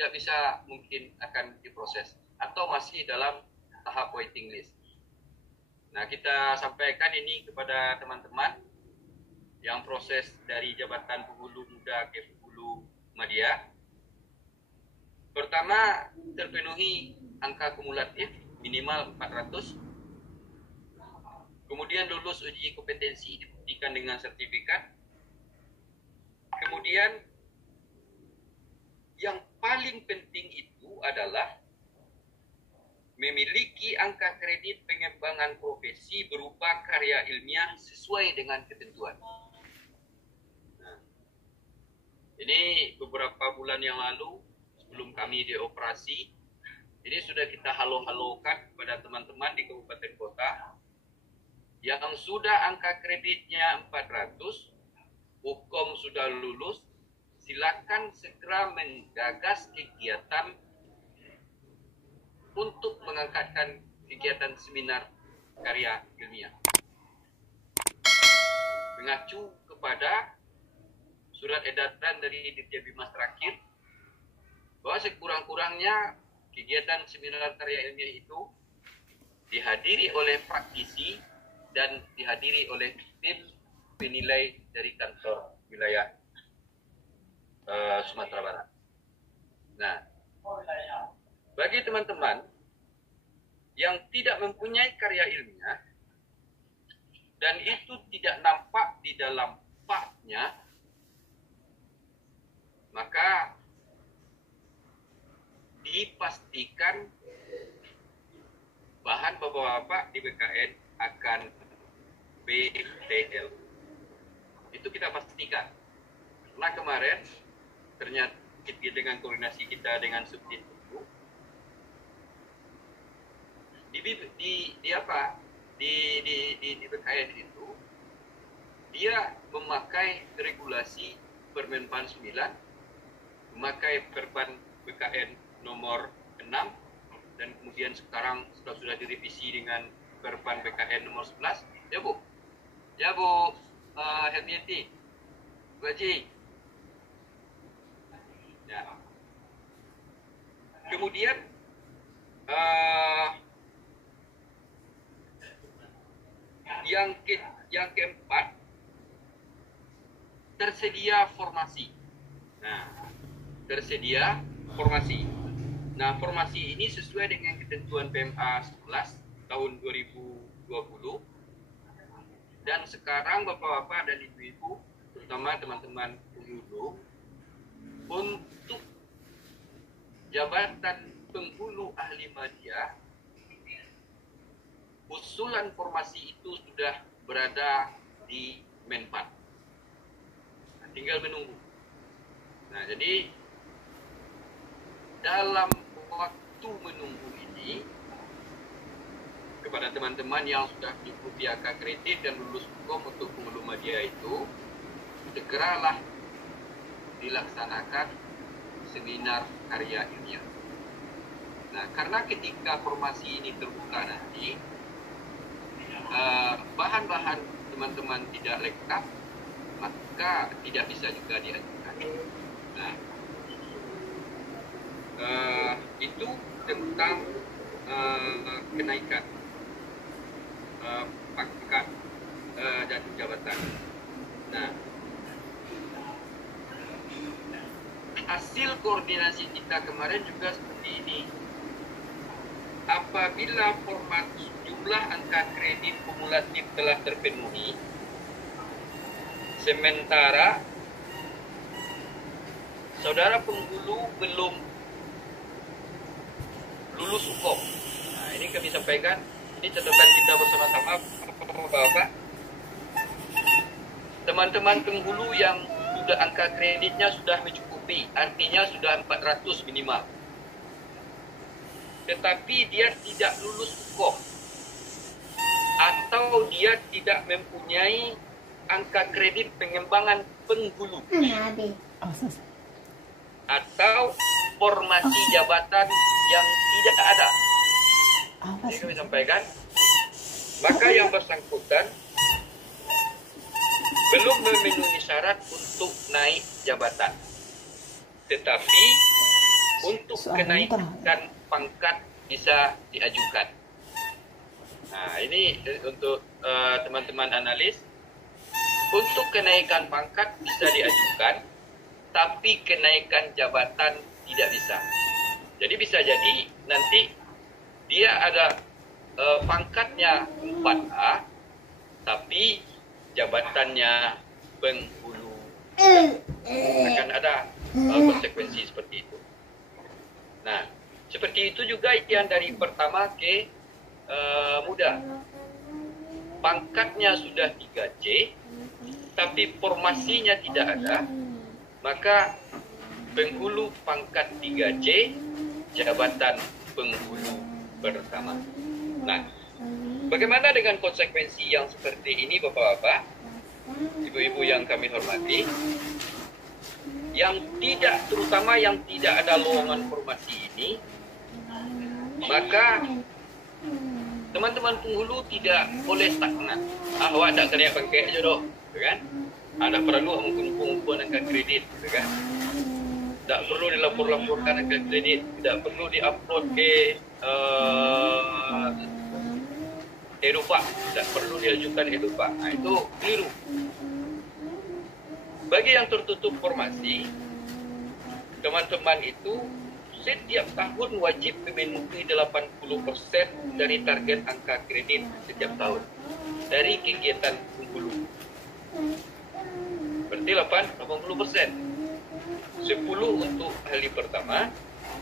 tidak bisa mungkin akan diproses atau masih dalam tahap waiting list. Nah, kita sampaikan ini kepada teman-teman yang proses dari jabatan penghulu muda ke penghulu madya. Pertama, terpenuhi angka kumulatif minimal 400. Kemudian lulus uji kompetensi dibuktikan dengan sertifikat. Kemudian yang paling penting itu adalah memiliki angka kredit pengembangan profesi berupa karya ilmiah sesuai dengan ketentuan. Nah, ini beberapa bulan yang lalu sebelum kami dioperasi, ini sudah kita halo-halokan kepada teman-teman di kabupaten kota yang sudah angka kreditnya 400, hukum sudah lulus, silakan segera menggagas kegiatan untuk mengangkatkan kegiatan seminar karya ilmiah. Mengacu kepada surat edaran dari Dirjen Bimas terakhir, bahwa sekurang-kurangnya kegiatan seminar karya ilmiah itu dihadiri oleh praktisi dan dihadiri oleh tim penilai dari kantor wilayah Sumatera Barat. Nah, bagi teman-teman yang tidak mempunyai karya ilmiah dan itu tidak nampak di dalam PAP-nya, maka dipastikan bahan bapak-bapak di BKN akan BTL. Itu kita pastikan. Karena kemarin ternyata dengan koordinasi kita dengan Subdit di BKN itu dia memakai regulasi Permenpan 9, memakai Perban BKN nomor 6, dan kemudian sekarang sudah direvisi dengan Perban BKN nomor 11. Ya Bu, Hermiati, Bu Haji. Ya. Kemudian yang keempat, tersedia formasi. Nah, tersedia formasi. Nah, formasi ini sesuai dengan ketentuan PMA 11 tahun 2020. Dan sekarang Bapak-bapak dan Ibu-ibu, terutama teman-teman penghulu, untuk jabatan penghulu ahli madya, usulan formasi itu sudah berada di Menpan. Nah, tinggal menunggu. Nah, jadi dalam waktu menunggu ini, kepada teman-teman yang sudah mengikuti angka kredit dan lulus hukum untuk penghulu madya itu, segeralah dilaksanakan seminar karya ilmiah. Nah, karena ketika formasi ini terbuka nanti, bahan-bahan teman-teman tidak lengkap, maka tidak bisa juga diajukan. Nah, itu tentang kenaikan pangkat dan jabatan. Nah, hasil koordinasi kita kemarin juga seperti ini. Apabila format jumlah angka kredit kumulatif telah terpenuhi, sementara saudara penghulu belum lulus hukum. Nah, ini kami sampaikan, ini catatan kita bersama-sama, Bapak. Teman-teman penghulu yang sudah angka kreditnya sudah mencukupi, artinya sudah 400 minimal. Tetapi dia tidak lulus hukum atau dia tidak mempunyai angka kredit pengembangan penghulu atau formasi jabatan yang tidak ada. Ini kami sampaikan, maka yang bersangkutan belum memenuhi syarat untuk naik jabatan. Tetapi untuk kenaikan pangkat bisa diajukan. Nah, ini untuk teman-teman analis. Untuk kenaikan pangkat bisa diajukan, tapi kenaikan jabatan tidak bisa. Jadi bisa jadi nanti dia ada pangkatnya 4A, tapi jabatannya penghulu. Akan ada konsekuensi seperti itu. Nah, seperti itu juga yang dari pertama ke muda. Pangkatnya sudah 3C, tapi formasinya tidak ada, maka penghulu pangkat 3C, jabatan penghulu pertama. Nah, bagaimana dengan konsekuensi yang seperti ini, Bapak-Bapak, Ibu-ibu yang kami hormati? Terutama yang tidak ada lowongan formasi ini, maka teman-teman penghulu tidak boleh stagnan. Awak tak kena pakai je dok, kan? Ada perlu mengumpul-ngumpul angka kredit, kan? Tak perlu dilapor-laporkan angka kredit, tidak perlu diupload ke Eropa, tidak perlu diajukan Eropa. Nah, itu keliru. Bagi yang tertutup formasi, teman-teman itu setiap tahun wajib memenuhi 80% dari target angka kredit setiap tahun dari kegiatan penghulu. Berarti 80%. 10 untuk ahli pertama,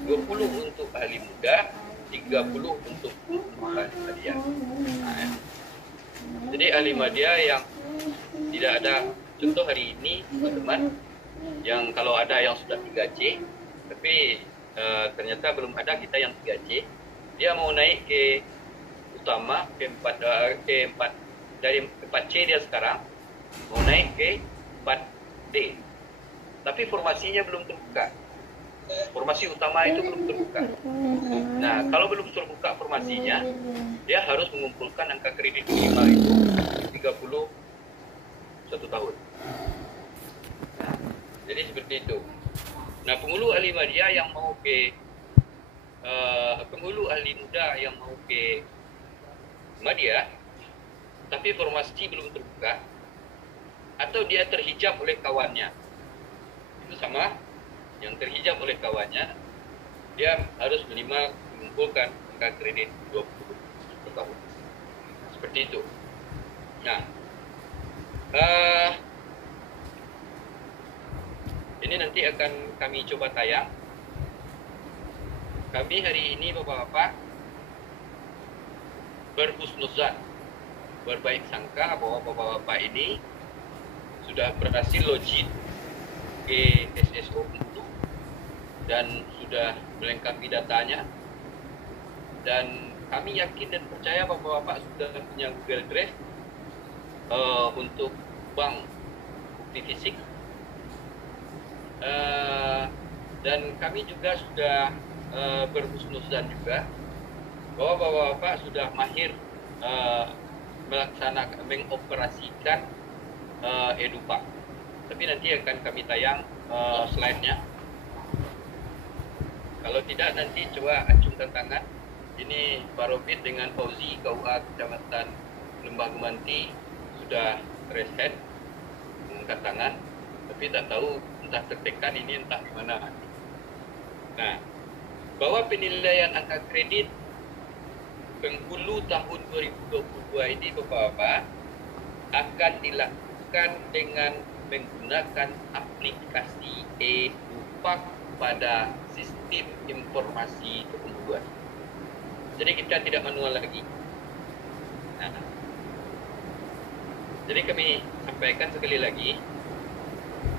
20 untuk ahli muda, 30 untuk ahli media. Nah, jadi ahli media yang tidak ada, contoh hari ini teman-teman, yang kalau ada yang sudah 3C, tapi ternyata belum ada kita yang 3C, dia mau naik ke utama, ke 4 dari 4C dia sekarang, mau naik ke 4D. Tapi formasinya belum terbuka. Formasi utama itu belum terbuka. Nah, kalau belum terbuka formasinya, dia harus mengumpulkan angka kredit minimal itu 31 tahun. Nah, jadi seperti itu. Nah, penghulu ahli media yang mau ke penghulu ahli muda yang mau ke media, tapi formasi belum terbuka, atau dia terhijab oleh kawannya, itu sama. Yang terhijab oleh kawannya, dia harus minimal mengumpulkan angka kredit 20 per tahun. Seperti itu. Nah, ini nanti akan kami coba tayang. Kami hari ini Bapak-Bapak berhusnuzan, berbaik sangka bahwa Bapak-Bapak ini sudah berhasil login ke SSO itu dan sudah melengkapi datanya, dan kami yakin dan percaya Bapak-Bapak sudah punya Google Drive untuk bank bukti fisik, dan kami juga sudah berhusnuzan juga bahwa Bapak-Bapak sudah mahir melaksanakan, mengoperasikan Edupak. Tapi nanti akan kami tayang slide-nya. Kalau tidak, nanti coba acungkan tangan. Ini Pak Robin dengan Fauzi, KUA Kecamatan Lembah Gumanti, sudah raise hand, mengangkat tangan. Tapi tak tahu entah tertekan ini entah di mana. Nah, bahwa penilaian angka kredit penghulu tahun 2022 ini Bapak-Bapak akan dilakukan dengan menggunakan aplikasi Edupak pada sistem informasi kependudukan. Jadi kita tidak manual lagi. Nah, jadi kami sampaikan sekali lagi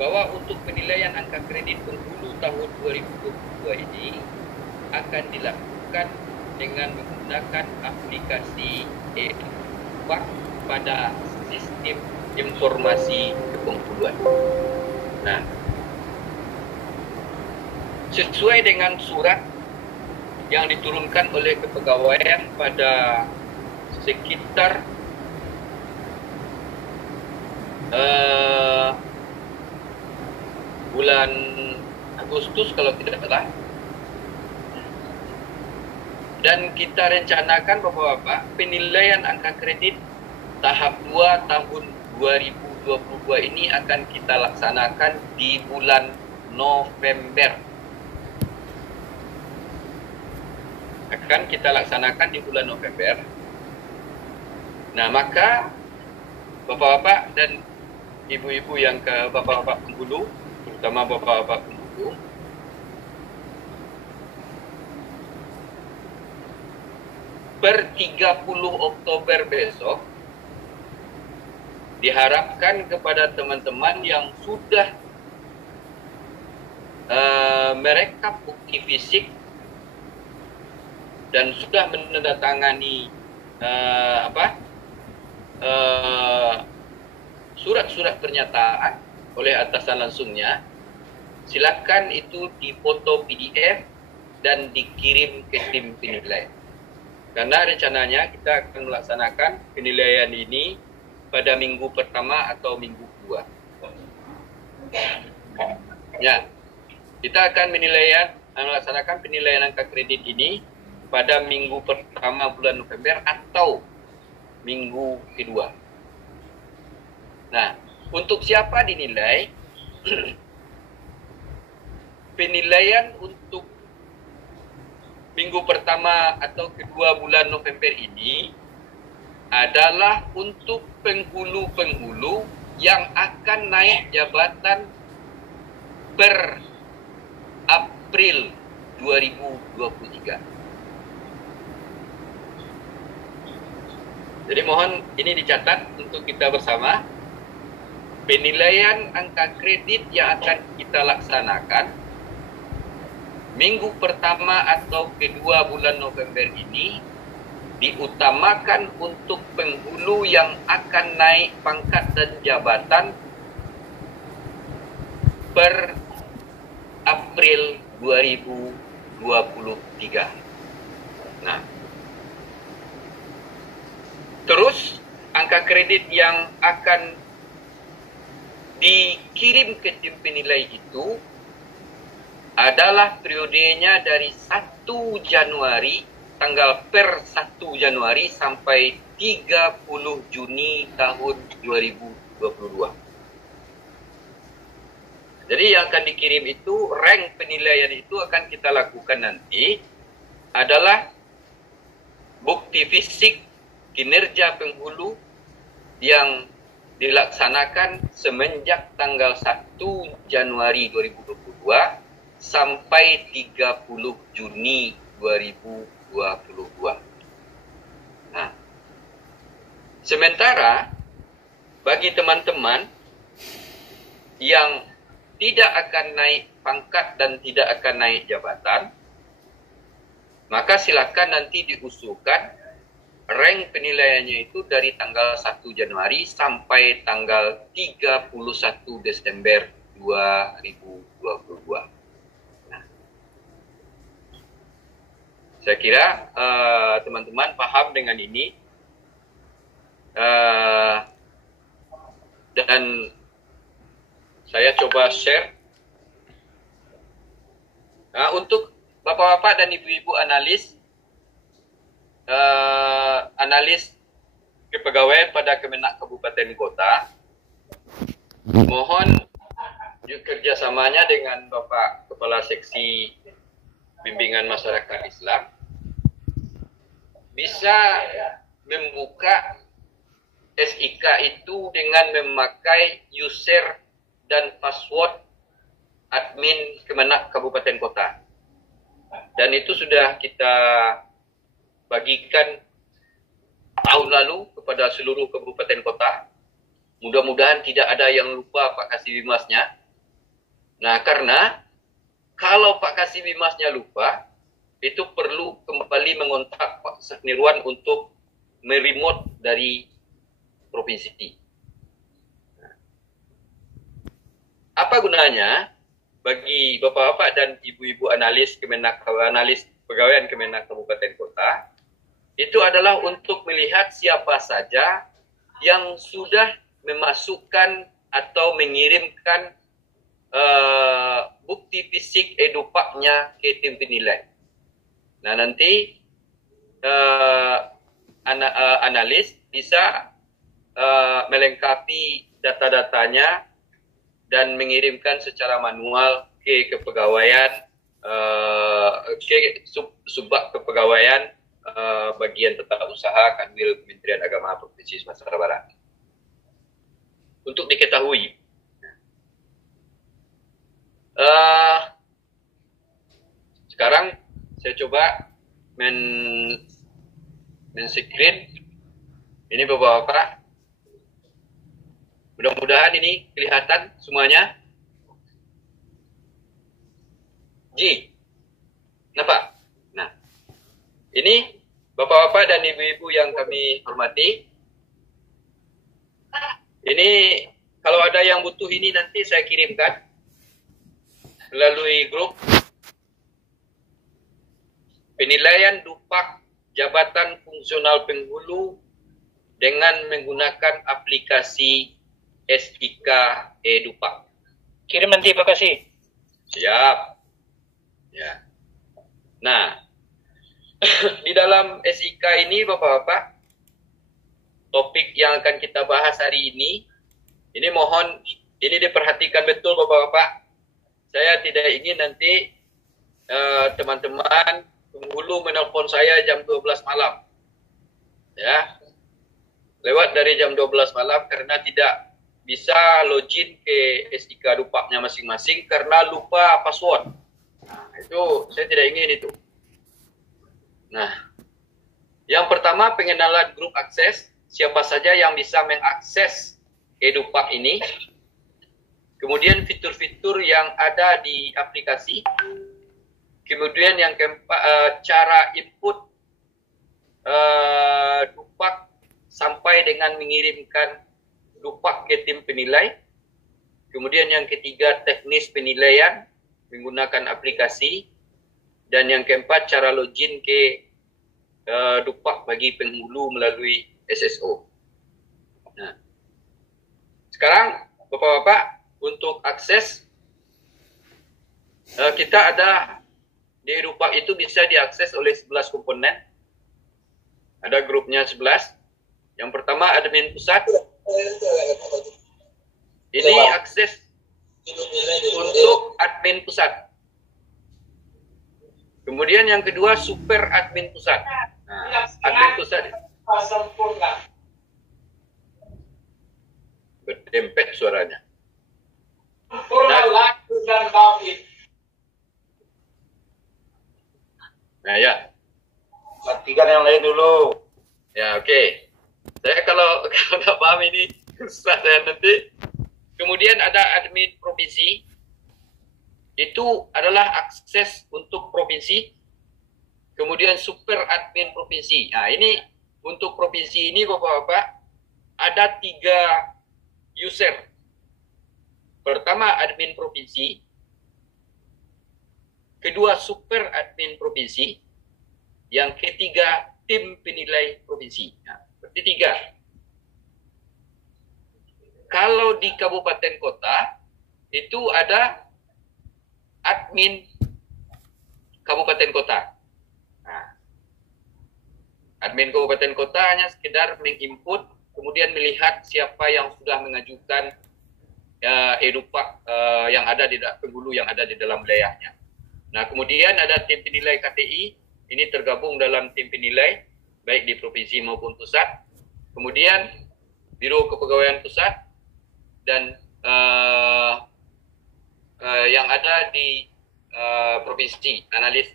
bahwa untuk penilaian angka kredit penghulu tahun 2022 ini akan dilakukan dengan menggunakan aplikasi Edupak pada sistem informasi kependudukan. Nah, sesuai dengan surat yang diturunkan oleh kepegawaian pada sekitar bulan Agustus kalau tidak salah, Dan kita rencanakan Bapak-Bapak penilaian angka kredit tahap 2 tahun 2022 ini akan kita laksanakan di bulan November. Akan kita laksanakan di bulan November. Nah, maka Bapak-bapak dan ibu-ibu yang ke Bapak-bapak penghulu, terutama Bapak-bapak penghulu, per 30 Oktober besok diharapkan kepada teman-teman yang sudah merekap bukti fisik dan sudah menandatangani surat-surat pernyataan oleh atasan langsungnya, silakan itu dipoto PDF dan dikirim ke tim penilai. Karena rencananya kita akan melaksanakan penilaian ini pada minggu pertama atau minggu kedua. Ya, kita akan melaksanakan penilaian angka kredit ini pada minggu pertama bulan November atau minggu kedua. Nah, untuk siapa dinilai? Penilaian untuk minggu pertama atau kedua bulan November ini adalah untuk penghulu-penghulu yang akan naik jabatan per April 2023. Jadi mohon ini dicatat untuk kita bersama. Penilaian angka kredit yang akan kita laksanakan minggu pertama atau kedua bulan November ini diutamakan untuk penghulu yang akan naik pangkat dan jabatan per April 2023. Nah, terus angka kredit yang akan dikirim ke tim penilai itu adalah periodenya dari 1 Januari, tanggal per 1 Januari sampai 30 Juni tahun 2022. Jadi yang akan dikirim itu, rank penilaian itu akan kita lakukan nanti adalah bukti fisik kinerja penghulu yang dilaksanakan semenjak tanggal 1 Januari 2022 sampai 30 Juni 2022. Nah, sementara bagi teman-teman yang tidak akan naik pangkat dan tidak akan naik jabatan, maka silakan nanti diusulkan rank penilaiannya itu dari tanggal 1 Januari sampai tanggal 31 Desember 2022. Nah, saya kira teman-teman paham dengan ini. Dan saya coba share. Nah, untuk Bapak-bapak dan Ibu-ibu analis, analis kepegawaian pada Kemenak Kabupaten Kota, mohon kerjasamanya dengan Bapak Kepala Seksi Bimbingan Masyarakat Islam bisa membuka SIK itu dengan memakai user dan password admin Kemenak Kabupaten Kota. Dan itu sudah kita bagikan tahun lalu kepada seluruh kabupaten kota. Mudah-mudahan tidak ada yang lupa Pak Kasibimasnya. Nah, karena kalau Pak Kasibimasnya lupa, itu perlu kembali mengontak Pak Saknirwan untuk meremote dari provinsi. Apa gunanya bagi Bapak-bapak dan Ibu-ibu analis pegawaian Kemenak Kabupaten Kota? Itu adalah untuk melihat siapa saja yang sudah memasukkan atau mengirimkan bukti fisik edupaknya ke tim penilai. Nah, nanti analis bisa melengkapi data-datanya dan mengirimkan secara manual ke kepegawaian, ke subbak kepegawaian bagian tata usaha Kanwil Kementerian Agama Provinsi Sumatera Barat. Untuk diketahui, sekarang saya coba men-screen ini Bapak-Bapak. Mudah-mudahan ini kelihatan semuanya. Nampak? Nah, ini Bapak-Bapak dan Ibu-Ibu yang kami hormati. Ini kalau ada yang butuh ini nanti saya kirimkan melalui grup. Penilaian dupak jabatan fungsional penghulu dengan menggunakan aplikasi SIK e-dupak. Kirim nanti Pak Kasih. Siap. Ya. Nah, di dalam SIK ini Bapak-Bapak, topik yang akan kita bahas hari ini mohon ini diperhatikan betul Bapak-Bapak. Saya tidak ingin nanti teman-teman penghulu menelpon saya jam 12 malam. Ya. Lewat dari jam 12 malam karena tidak bisa login ke SIK dupaknya masing-masing karena lupa password. Nah, itu saya tidak ingin itu. Nah, yang pertama pengenalan grup akses, siapa saja yang bisa mengakses e-dupak ini. Kemudian fitur-fitur yang ada di aplikasi. Kemudian yang keempat, cara input dupak sampai dengan mengirimkan dupak ke tim penilai. Kemudian yang ketiga, teknis penilaian menggunakan aplikasi. Dan yang keempat, cara login ke dupak bagi penghulu melalui SSO. Nah, sekarang Bapak-Bapak, untuk akses, kita ada di dupak itu bisa diakses oleh 11 komponen. Ada grupnya 11. Yang pertama admin pusat. Ini akses untuk admin pusat. Kemudian yang kedua super admin pusat. Nah, admin pusat berdempet suaranya. Nah ya, matikan yang lain dulu. Ya oke. Saya kalau nggak paham ini susah saya nanti. Kemudian ada admin provinsi. Itu adalah akses untuk provinsi. Kemudian super admin provinsi. Nah ini untuk provinsi ini Bapak-Bapak ada 3 user. Pertama admin provinsi. Kedua super admin provinsi. Yang ketiga tim penilai provinsi. Nah, berarti 3. Kalau di kabupaten kota itu ada admin kabupaten kota. Nah, admin kabupaten kota hanya sekedar menginput, kemudian melihat siapa yang sudah mengajukan e-dupak yang ada di penghulu yang ada di dalam wilayahnya. Nah, kemudian ada tim penilai KTI, ini tergabung dalam tim penilai, baik di provinsi maupun pusat. Kemudian Biro Kepegawaian Pusat dan yang ada di provinsi, analis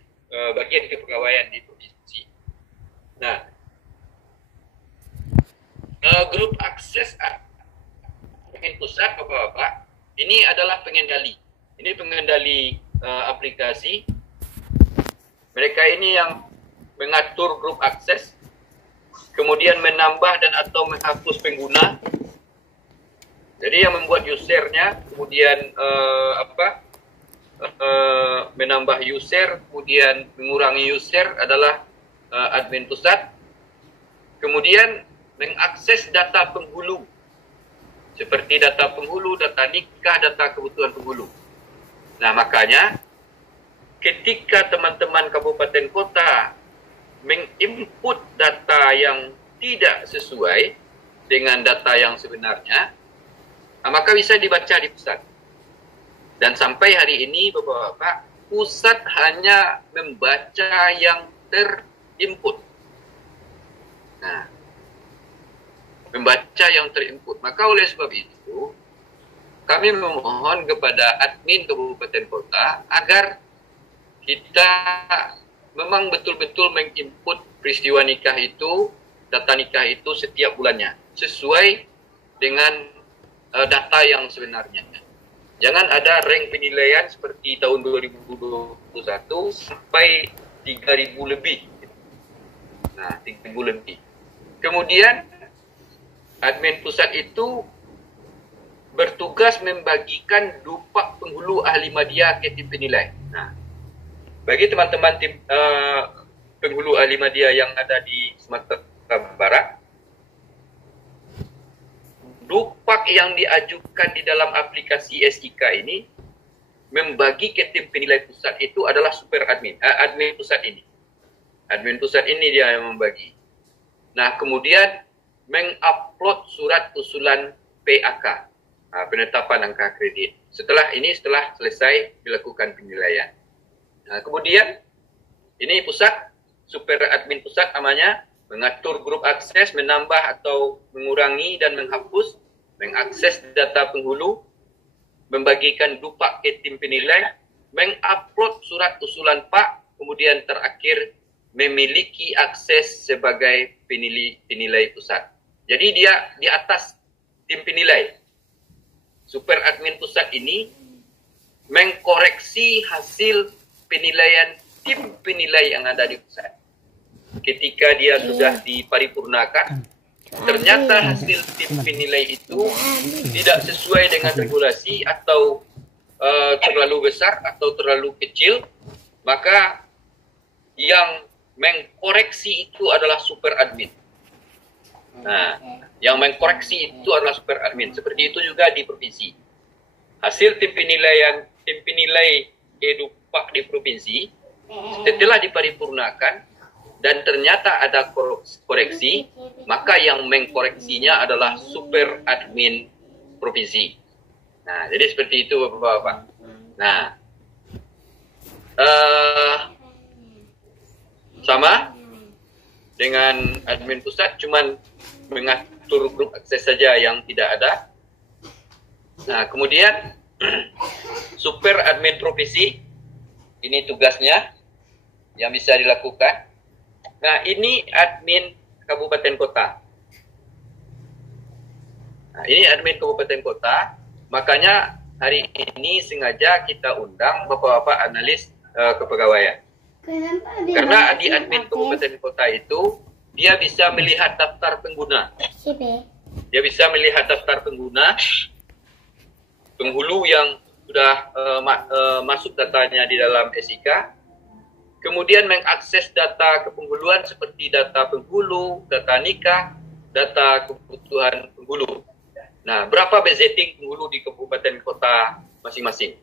bagian kepegawaian di provinsi. Nah, grup akses admin pusat Bapak-Bapak, ini adalah pengendali. Ini pengendali aplikasi. Mereka ini yang mengatur grup akses, kemudian menambah dan atau menghapus pengguna. Jadi yang membuat usernya, kemudian menambah user, kemudian mengurangi user adalah admin pusat. Kemudian mengakses data penghulu, seperti data penghulu, data nikah, data kebutuhan penghulu. Nah, makanya ketika teman-teman kabupaten kota menginput data yang tidak sesuai dengan data yang sebenarnya, maka bisa dibaca di pusat. Dan sampai hari ini, Bapak-Bapak, pusat hanya membaca yang terinput. Nah, membaca yang terinput. Maka oleh sebab itu, kami memohon kepada admin kabupaten kota agar kita memang betul-betul menginput peristiwa nikah itu, data nikah itu setiap bulannya, sesuai dengan data yang sebenarnya. Jangan ada rank penilaian seperti tahun 2021 sampai 3.000 lebih. Nah, 3.000 lebih. Kemudian, admin pusat itu bertugas membagikan dupak penghulu ahli media ke tim penilai. Nah, bagi teman-teman tim penghulu ahli media yang ada di Sumatera Barat, dupak yang diajukan di dalam aplikasi SIK ini membagi ke tim penilai pusat itu adalah super admin, admin pusat ini. Admin pusat ini dia yang membagi. Nah, kemudian mengupload surat usulan PAK, penetapan angka kredit. Setelah selesai dilakukan penilaian. Nah, kemudian ini pusat, super admin pusat namanya, mengatur grup akses, menambah atau mengurangi dan menghapus, mengakses data penghulu, membagikan dupak ke tim penilai, mengupload surat usulan PAK, kemudian terakhir memiliki akses sebagai penilai pusat. Jadi dia di atas tim penilai. Super admin pusat ini mengkoreksi hasil penilaian tim penilai yang ada di pusat. Ketika dia sudah diparipurnakan, ternyata hasil tim penilai itu tidak sesuai dengan regulasi atau terlalu besar atau terlalu kecil, maka yang mengkoreksi itu adalah super admin. Nah, yang mengkoreksi itu adalah super admin. Seperti itu juga di provinsi. Hasil tim penilai dupak di provinsi setelah diparipurnakan dan ternyata ada koreksi, maka yang mengkoreksinya adalah super admin provinsi. Nah, jadi seperti itu Bapak-Bapak. Nah, sama dengan admin pusat, cuman mengatur grup akses saja yang tidak ada. Nah, kemudian super admin provinsi, ini tugasnya yang bisa dilakukan. Nah, ini admin kabupaten kota. Nah, ini admin kabupaten kota, makanya hari ini sengaja kita undang Bapak-Bapak analis kepegawaian. Karena di admin kabupaten kota itu, dia bisa melihat daftar pengguna. Dia bisa melihat daftar pengguna, penghulu yang sudah masuk datanya di dalam SIK, kemudian mengakses data kepenghuluan seperti data penghulu, data nikah, data kebutuhan penghulu. Nah, berapa budgeting penghulu di kabupaten kota masing-masing.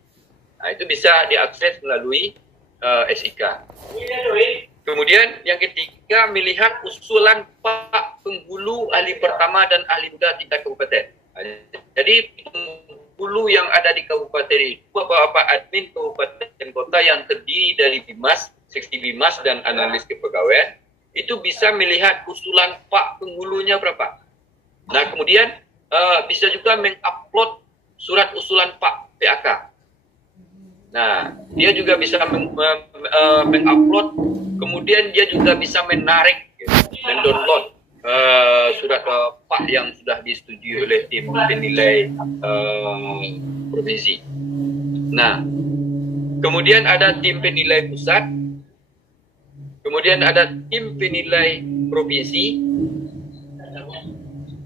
Nah, itu bisa diakses melalui SIK. Kemudian yang ketiga, melihat usulan Pak Penghulu ahli pertama dan ahli muda tingkat kabupaten. Jadi penghulu yang ada di kabupaten itu, Bapak-Bapak admin kabupaten kota yang terdiri dari Bimas, seksi Bimas dan analis kepegawaian, itu bisa melihat usulan Pak Penghulunya berapa. Nah, kemudian bisa juga mengupload surat usulan Pak PAK. Nah, dia juga bisa mengupload, kemudian dia juga bisa menarik, mendownload surat Pak yang sudah disetujui oleh tim penilai provinsi. Nah, kemudian ada tim penilai pusat, kemudian ada tim penilai provinsi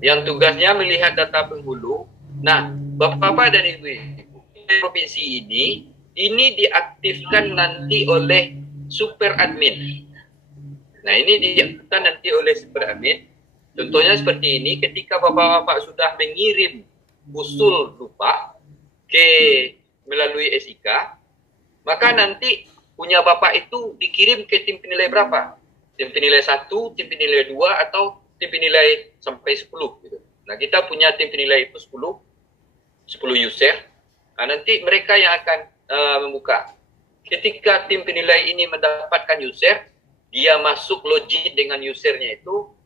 yang tugasnya melihat data penghulu. Nah, Bapak-Bapak dan Ibu-Ibu, provinsi ini diaktifkan nanti oleh super admin. Nah, ini diaktifkan nanti oleh super admin. Contohnya seperti ini, ketika Bapak-Bapak sudah mengirim usul dupak melalui SIK, maka nanti punya Bapak itu dikirim ke tim penilai berapa? tim penilai 1, tim penilai 2, atau tim penilai sampai 10 gitu. Nah, kita punya tim penilai itu 10 user. Nah, nanti mereka yang akan membuka. Ketika tim penilai ini mendapatkan user, dia masuk login dengan usernya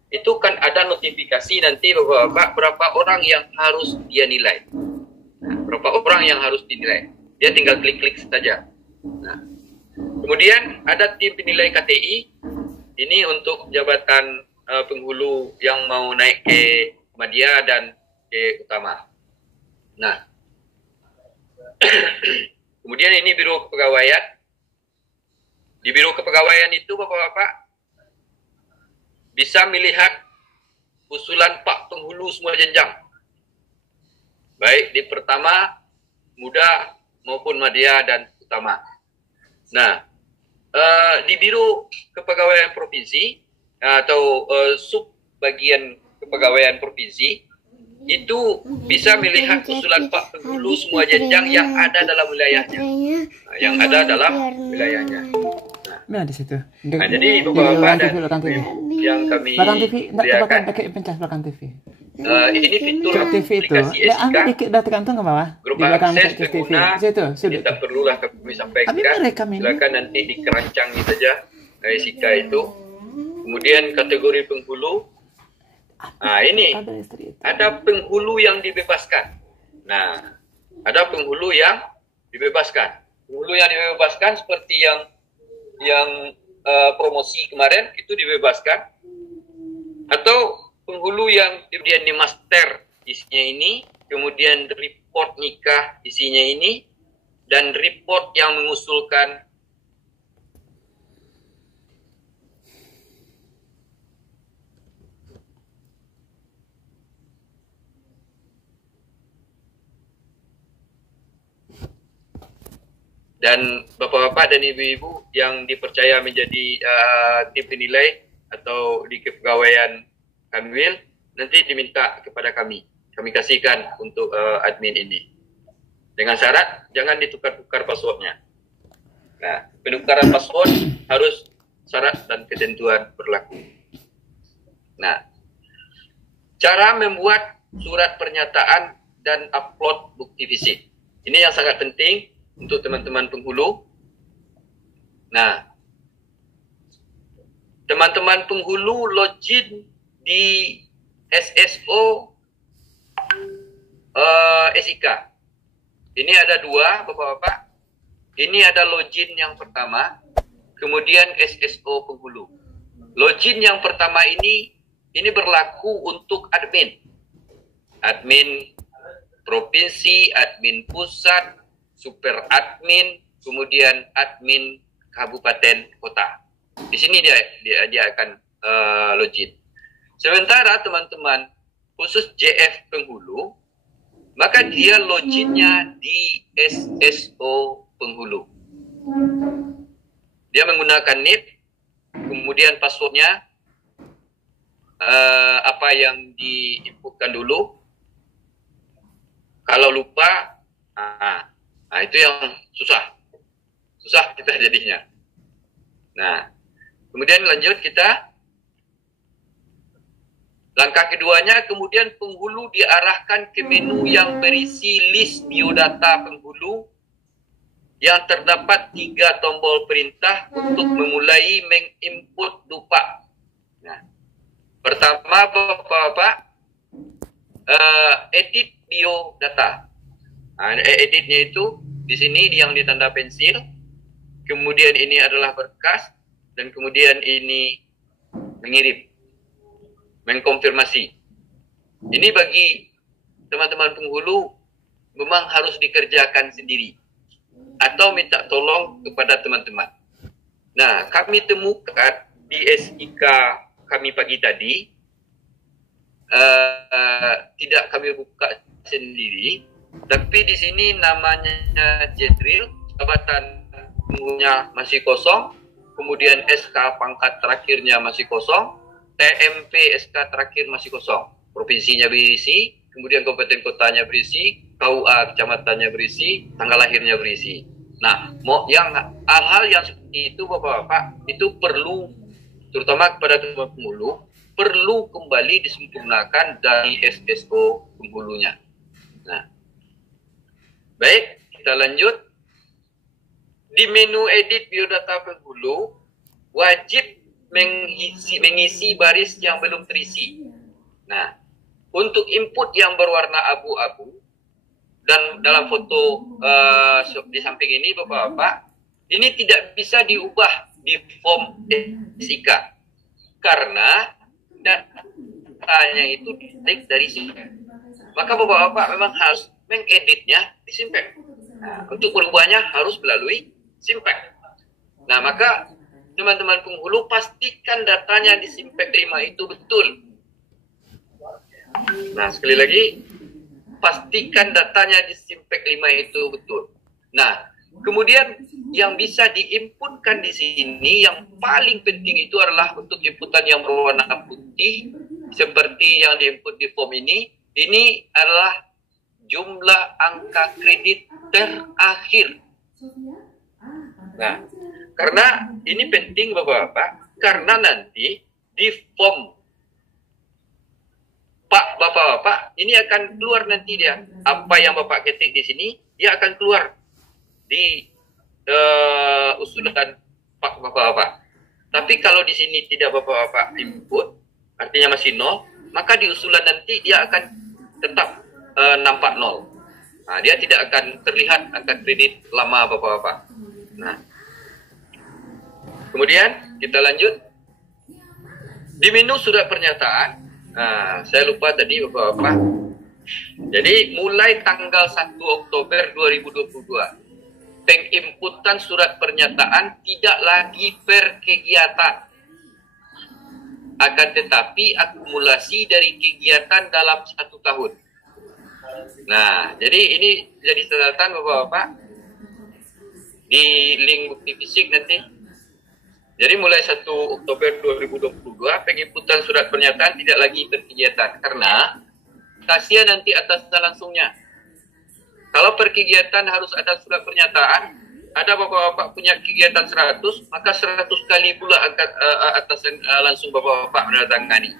itu kan ada notifikasi nanti berapa orang yang harus dia nilai. Nah, berapa orang yang harus dinilai. Dia tinggal klik-klik saja. Nah, kemudian ada tim penilai KTI. Ini untuk jabatan penghulu yang mau naik ke Madya dan ke Utama. Nah, kemudian ini Biro Kepegawaian. Di Biro Kepegawaian itu Bapak-Bapak bisa melihat usulan Pak Penghulu semua jenjang. Baik di pertama, muda maupun Madya dan Utama. Nah, di Biro Kepegawaian Provinsi atau sub bagian Kepegawaian Provinsi itu bisa melihat usulan Pak Penghulu semua jenjang yang ada dalam wilayahnya. Yang ada dalam wilayahnya. Nah, di situ. Nah, jadi Bapak-Bapak dan yang kami belakang TV. Ini fitur TV itu. aplikasi SIK. Dikit dah tekan ke bawah. Grup Di belakang akses TV. pengguna, Situ. tidak perlulah kami sampaikan. Silakan nanti dikerancangi saja SIK itu. Kemudian kategori penghulu. Nah, ini ada penghulu yang dibebaskan. Nah, ada penghulu yang dibebaskan. Penghulu yang dibebaskan seperti yang promosi kemarin itu dibebaskan, atau penghulu yang kemudian di master isinya ini, kemudian report nikah isinya ini, dan report yang mengusulkan dan bapak-bapak dan ibu-ibu yang dipercaya menjadi tim penilai atau di kepegawaian Kanwil nanti diminta kepada kami kasihkan untuk admin ini dengan syarat jangan ditukar-tukar passwordnya. Nah, penukaran password harus syarat dan ketentuan berlaku. Nah, cara membuat surat pernyataan dan upload bukti fisik ini yang sangat penting untuk teman-teman penghulu. Nah, teman-teman penghulu login di SSO SIK. Ini ada dua, Bapak-Bapak. Ini ada login yang pertama, kemudian SSO penghulu. Login yang pertama ini berlaku untuk admin. Admin provinsi, admin pusat, super admin, kemudian admin kabupaten kota. Di sini dia akan login. Sementara teman-teman khusus JF penghulu, maka dia loginnya di SSO penghulu. Dia menggunakan NIP, kemudian passwordnya apa yang diinputkan dulu. Kalau lupa, nah itu yang susah kita jadinya. Nah, kemudian lanjut kita. Langkah keduanya, kemudian penghulu diarahkan ke menu yang berisi list biodata penghulu yang terdapat 3 tombol perintah untuk memulai menginput dupa. Nah, pertama Bapak-Bapak, edit biodata. Nah, editnya itu di sini yang ditanda pensil, kemudian ini adalah berkas, dan kemudian ini mengirim. Mengkonfirmasi. Ini bagi teman-teman penghulu memang harus dikerjakan sendiri atau minta tolong kepada teman-teman. Nah, kami temukan di SIK kami pagi tadi tidak kami buka sendiri, tapi di sini namanya Jenderal, jabatan penghulunya masih kosong, kemudian SK pangkat terakhirnya masih kosong, TMP SK terakhir masih kosong. Provinsinya berisi, kemudian kabupaten kotanya berisi, KUA kecamatannya berisi, tanggal lahirnya berisi. Nah, yang hal-hal yang seperti itu Bapak-Bapak itu perlu terutama kepada teman penghulu, perlu kembali disempurnakan dari SSO penghulunya. Nah, baik, kita lanjut. Di menu edit biodata penghulu, wajib mengisi baris yang belum terisi. Nah, untuk input yang berwarna abu-abu, dan dalam foto di samping ini Bapak-Bapak, ini tidak bisa diubah di form SIK karena datanya itu ditarik dari Simpek. Maka Bapak-Bapak memang harus mengeditnya di Simpek. Nah, untuk berubahnya harus melalui Simpek. Nah, maka teman-teman penghulu pastikan datanya di Simpek 5 itu betul. Nah, sekali lagi, pastikan datanya di Simpek 5 itu betul. Nah, kemudian yang bisa diinputkan di sini yang paling penting itu adalah untuk inputan yang berwarna putih seperti yang diinput di form ini. Ini adalah jumlah angka kredit terakhir. Nah, karena ini penting Bapak-Bapak, karena nanti di form Bapak-Bapak ini akan keluar nanti dia. Apa yang Bapak ketik di sini, dia akan keluar di usulan Bapak-Bapak. Tapi kalau di sini tidak Bapak-Bapak input, artinya masih 0, maka di usulan nanti dia akan tetap nampak 0. Nah, dia tidak akan terlihat angka kredit lama Bapak-Bapak. Nah, kemudian kita lanjut. Di menu surat pernyataan, saya lupa tadi Bapak-Bapak. Jadi mulai tanggal 1 Oktober 2022, penginputan surat pernyataan tidak lagi per kegiatan, akan tetapi akumulasi dari kegiatan dalam 1 tahun. Nah, jadi ini jadi catatan Bapak-Bapak di link bukti fisik nanti. Jadi mulai 1 Oktober 2022 penginputan surat pernyataan tidak lagi berkegiatan karena kasihan nanti atasan langsungnya. Kalau per kegiatan harus ada surat pernyataan, ada Bapak-Bapak punya kegiatan 100, maka 100 kali pula atasan langsung Bapak-Bapak menandatangani.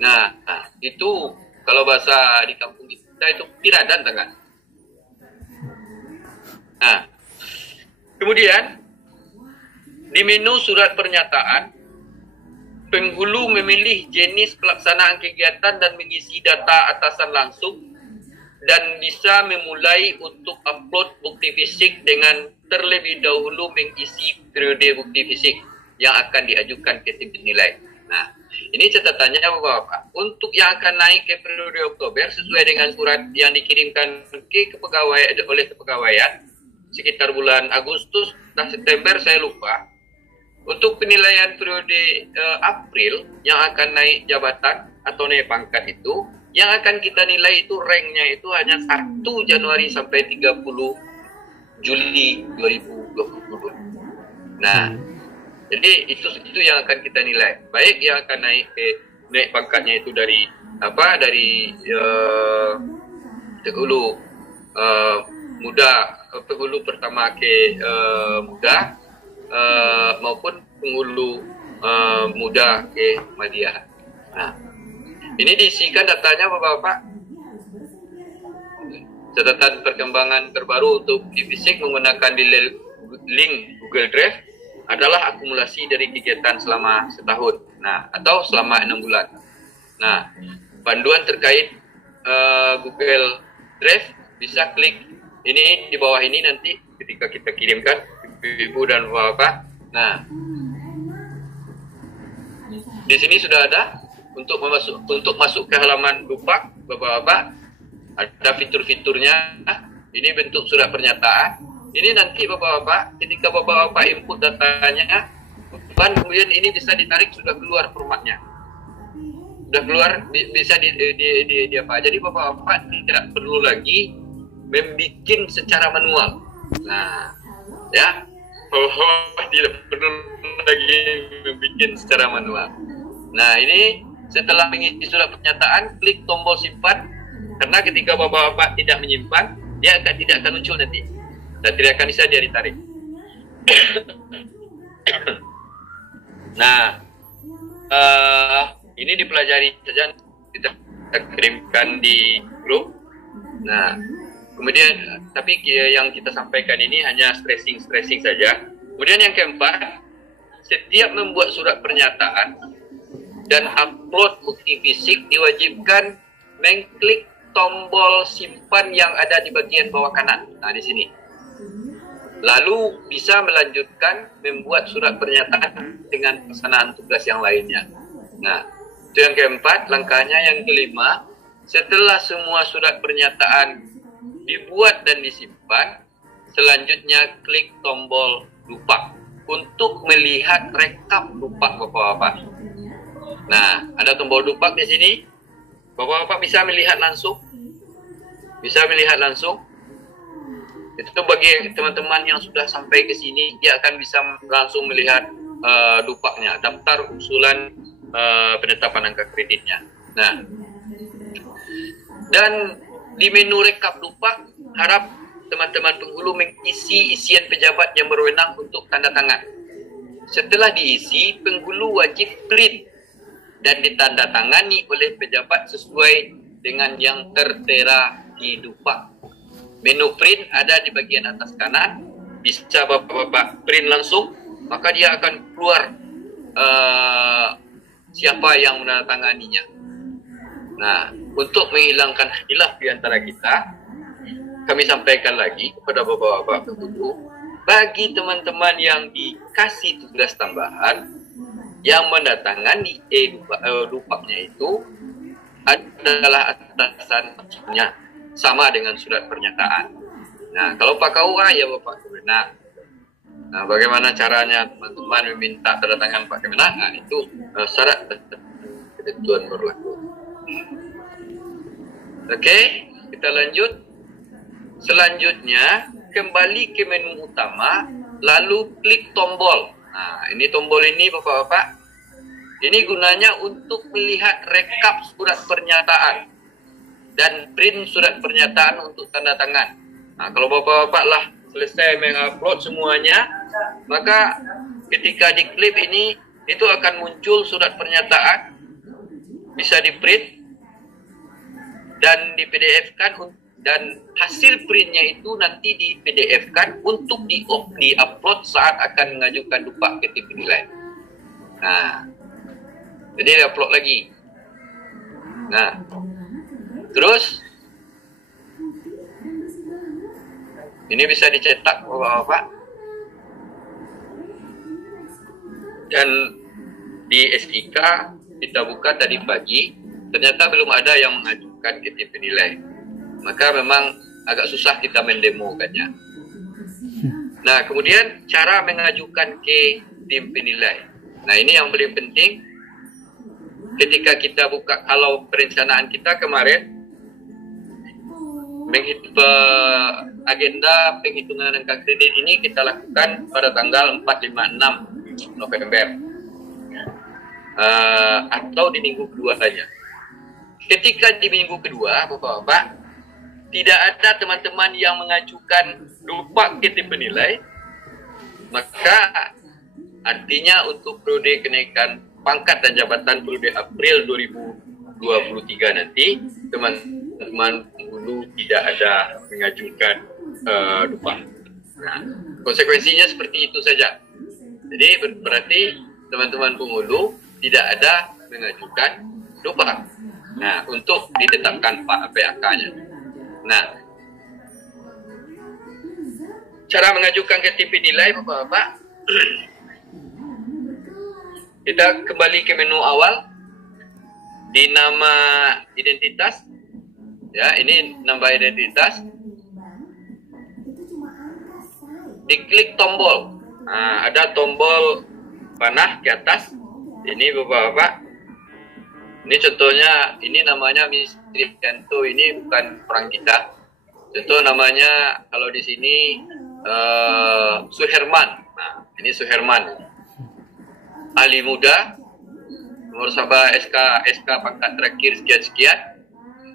Nah, itu kalau bahasa di kampung kita itu piradan tangan. Nah, kemudian di menu surat pernyataan, penghulu memilih jenis pelaksanaan kegiatan dan mengisi data atasan langsung dan bisa memulai untuk upload bukti fisik dengan terlebih dahulu mengisi periode bukti fisik yang akan diajukan ke tim penilai. Nah, ini catatannya Bapak. Untuk yang akan naik ke periode Oktober sesuai dengan surat yang dikirimkan ke kepegawaian oleh kepegawaian sekitar bulan Agustus dan September, saya lupa. Untuk penilaian periode April yang akan naik jabatan atau naik pangkat itu, yang akan kita nilai itu ranknya itu hanya 1 Januari sampai 30 Juli 2022. Nah, jadi itu yang akan kita nilai. Baik yang akan naik pangkatnya itu dari penghulu muda, penghulu pertama ke muda, maupun penghulu muda ke madya. Nah, ini diisikan datanya Bapak-Bapak. Catatan perkembangan terbaru untuk fisik menggunakan link Google Drive adalah akumulasi dari kegiatan selama setahun, nah atau selama 6 bulan. Nah, panduan terkait Google Drive bisa klik ini di bawah ini nanti ketika kita kirimkan Ibu dan Bapak. Nah, di sini sudah ada untuk masuk ke halaman Dupak Bapak-Bapak, ada fitur-fiturnya. Ini bentuk surat pernyataan. Ini nanti Bapak-Bapak ketika Bapak-Bapak input datanya, kemudian ini bisa ditarik, sudah keluar formatnya. Sudah keluar, bisa di apa. Jadi Bapak-Bapak tidak perlu lagi membuat secara manual. Nah, ya, tidak perlu lagi membuat secara manual. Nah, ini setelah mengisi surat pernyataan, klik tombol simpan, karena ketika Bapak-Bapak tidak menyimpan, dia tidak akan muncul nanti dan tidak akan bisa dia ditarik. Nah, Ini dipelajari saja, kita kirimkan di grup. Nah, kemudian tapi yang kita sampaikan ini hanya stressing saja. Kemudian yang keempat, setiap membuat surat pernyataan dan upload bukti fisik diwajibkan mengklik tombol simpan yang ada di bagian bawah kanan. Nah, di sini. Lalu bisa melanjutkan membuat surat pernyataan dengan pelaksanaan tugas yang lainnya. Nah, itu yang keempat. Langkahnya yang kelima, setelah semua surat pernyataan dibuat dan disimpan, selanjutnya klik tombol lupa untuk melihat rekap lupa Bapak-Bapak. Nah, ada tombol lupa di sini. Bapak-Bapak bisa melihat langsung. Itu bagi teman-teman yang sudah sampai ke sini, dia akan bisa langsung melihat dupaknya, daftar usulan penetapan angka kreditnya. Nah, dan di menu rekap dupak, harap teman-teman penghulu mengisi isian pejabat yang berwenang untuk tanda tangan. Setelah diisi, penghulu wajib print dan ditandatangani oleh pejabat sesuai dengan yang tertera di dupak. Menu print ada di bagian atas kanan. Bisa Bapak-Bapak print langsung, maka dia akan keluar siapa yang menandatanganinya. Nah, untuk menghilangkan khilaf di antara kita, kami sampaikan lagi kepada Bapak-Bapak penghulu, bagi teman-teman yang dikasih tugas tambahan, yang mendatangani dupaknya itu adalah atasannya, sama dengan surat pernyataan. Nah, kalau Pak KUA ya Bapak Kemenak. Nah, bagaimana caranya teman-teman meminta tanda tangan Pak Kemenak? Nah, itu syarat ketentuan berlaku. Oke, kita lanjut. Selanjutnya, kembali ke menu utama, lalu klik tombol. Nah, ini tombol ini Bapak-Bapak. Ini gunanya untuk melihat rekap surat pernyataan dan print surat pernyataan untuk tanda tangan. Nah, kalau Bapak-Bapak lah selesai mengupload semuanya, maka ketika diklik ini, itu akan muncul surat pernyataan, bisa di print dan di PDF-kan, dan hasil printnya itu nanti di PDF-kan untuk di-upload saat akan mengajukan dupak ke tim penilai. Nah, jadi di-upload lagi. Nah, terus ini bisa dicetak Bapak-Bapak, dan di SIK kita buka tadi pagi, ternyata belum ada yang mengajukan ke tim penilai, maka memang agak susah kita mendemokannya. Nah, kemudian cara mengajukan ke tim penilai. Nah, ini yang paling penting. Ketika kita buka, kalau perencanaan kita kemarin agenda penghitungan angka kredit ini kita lakukan pada tanggal 4, 5, 6 November atau di minggu kedua saja. Ketika di minggu kedua, Bapak-Bapak, tidak ada teman-teman yang mengajukan dupak ke tim penilai, maka artinya untuk periode kenaikan pangkat dan jabatan periode April 2023 nanti, teman-teman penghulu tidak ada mengajukan dupak. Nah, konsekuensinya seperti itu saja. Jadi berarti teman-teman penghulu tidak ada mengajukan dupak. Nah, untuk ditetapkan PAK-nya. Nah, cara mengajukan ke tim penilai Bapak-Bapak, kita kembali ke menu awal di nama identitas. Ya, ini nama identitas. Diklik tombol. Nah, ada tombol panah di atas. Ini Bapak-Bapak. Ini contohnya, ini namanya Mistri Kanto, ini bukan orang kita. Contoh namanya kalau di sini Suherman. Nah, ini Suherman. Ahli muda, nomor sabah SK pangkat terakhir sekian-sekian,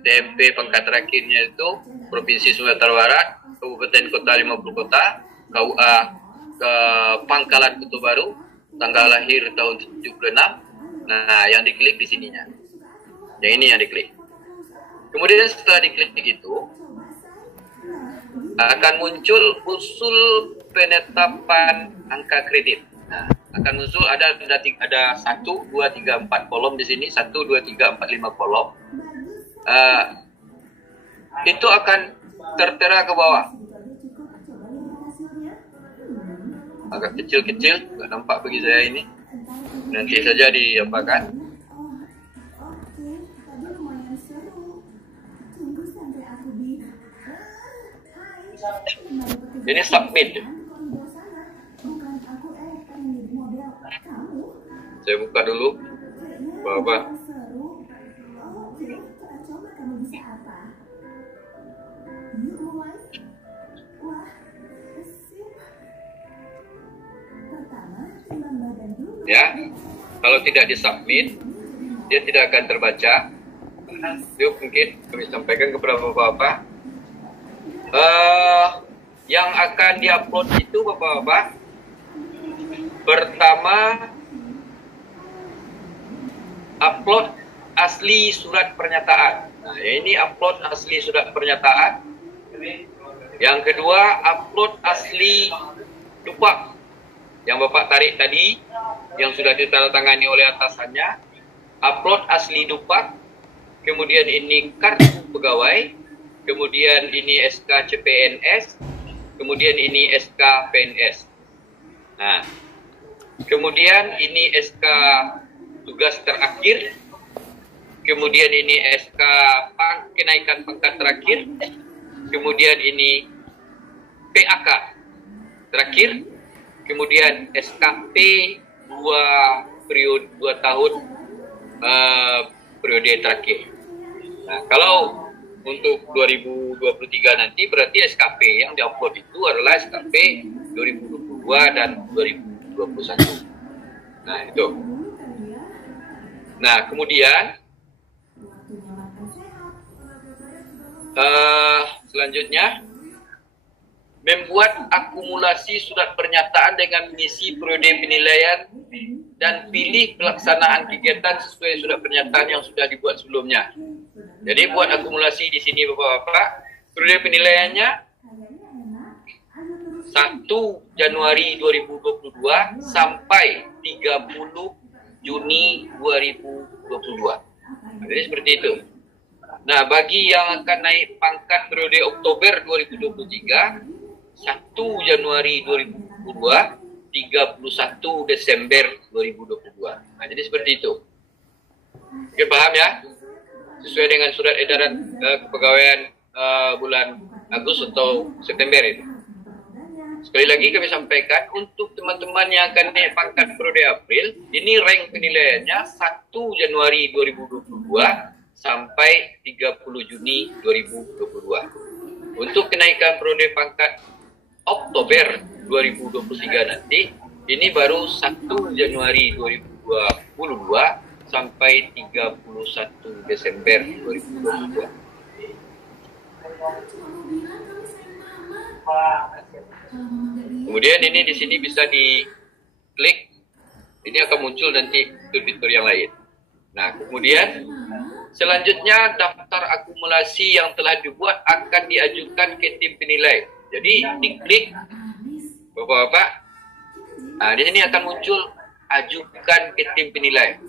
TMP pangkat terakhirnya itu Provinsi Sumatera Barat, Kabupaten Kota 50 Kota, KUA ke Pangkalan Kota Baru, tanggal lahir tahun 76, Nah, yang diklik di sininya. Yang ini yang diklik. Kemudian setelah diklik itu, akan muncul usul penetapan angka kredit. Nah, akan muncul ada 1, 2, 3, 4 kolom di sini. 1, 2, 3, 4, 5 kolom. Itu akan tertera ke bawah. Agak kecil-kecil, nggak nampak bagi saya ini. Nanti saja diapakan. Ini submit. Saya buka dulu. Bapak. Ya, kalau tidak disubmit, dia tidak akan terbaca. Yuk, mungkin kami sampaikan kepada Bapak-Bapak. Yang akan diupload itu Bapak-Bapak, pertama upload asli surat pernyataan. Nah, ini upload asli surat pernyataan. Yang kedua, upload asli dupak yang Bapak tarik tadi, yang sudah ditandatangani oleh atasannya. Upload asli dupak. Kemudian ini kartu pegawai. Kemudian ini SK CPNS. Kemudian ini SK PNS. Nah, kemudian ini SK tugas terakhir. Kemudian ini SK kenaikan pangkat terakhir. Kemudian ini PAK terakhir. Kemudian SKP 2 tahun periode terakhir. Nah, kalau untuk 2023 nanti berarti SKP yang diupload itu adalah SKP 2022 dan 2021. Nah, itu. Nah, kemudian selanjutnya membuat akumulasi surat pernyataan dengan mengisi periode penilaian dan pilih pelaksanaan kegiatan sesuai surat pernyataan yang sudah dibuat sebelumnya. Jadi buat akumulasi di sini Bapak-Bapak, periode penilaiannya 1 Januari 2022 sampai 30 Juni 2022. Jadi seperti itu. Nah, bagi yang akan naik pangkat periode Oktober 2023, 1 Januari 2022, 31 Desember 2022. Nah, jadi seperti itu. Oke, paham ya? Sesuai dengan surat edaran kepegawaian bulan Agustus atau September itu. Sekali lagi kami sampaikan, untuk teman-teman yang akan naik pangkat periode April, ini rank penilaiannya 1 Januari 2022 sampai 30 Juni 2022. Untuk kenaikan periode pangkat Oktober 2023 nanti, ini baru 1 Januari 2022 sampai 31 Desember 2022. Kemudian ini di sini bisa diklik, ini akan muncul nanti fitur-fitur yang lain. Nah, kemudian selanjutnya daftar akumulasi yang telah dibuat akan diajukan ke tim penilai. Jadi diklik Bapak-bapak. Nah, di sini akan muncul ajukan ke tim penilai.